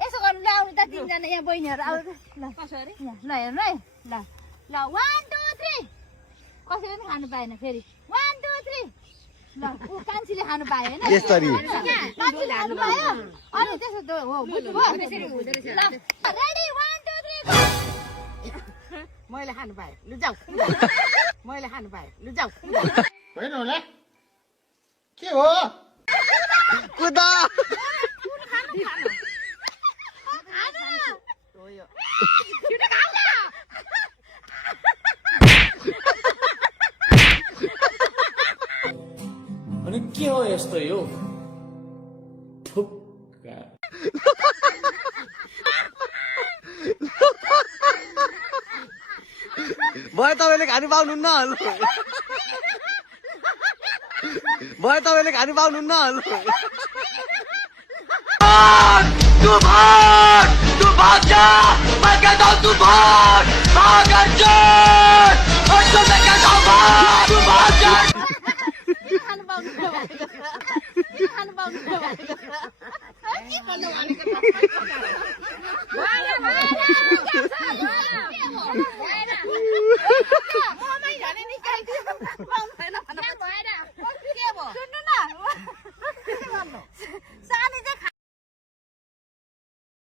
यसो गर्नु ल आउनु त तीनजना यहाँ बहिनीहरु आउ ल कसरी ल हेर्नु है ल ल 1 2 3 कसैले पनि खानु पाएन फेरि 1 2 3 ल उ कान्छीले खानु पाए हैन यसरी कान्छीले खानु पायो अनि त्यसो त हो बुझ्नुभयो त्यसरी हुँदै रहेछ ल रेडी 1 2 3 मैले खानु पाए लु जाऊ मैले खानु पाए लु जाऊ होइन होला के हो कुदा अनि के हो यस्तो यो ठुक्का भयो तपाईँले खानु पाउनुहुन्न भयो तपाईँले खानु पाउनुहुन्न तू भाग जा मैं कहता हूँ तू भाग भाग अर्जुन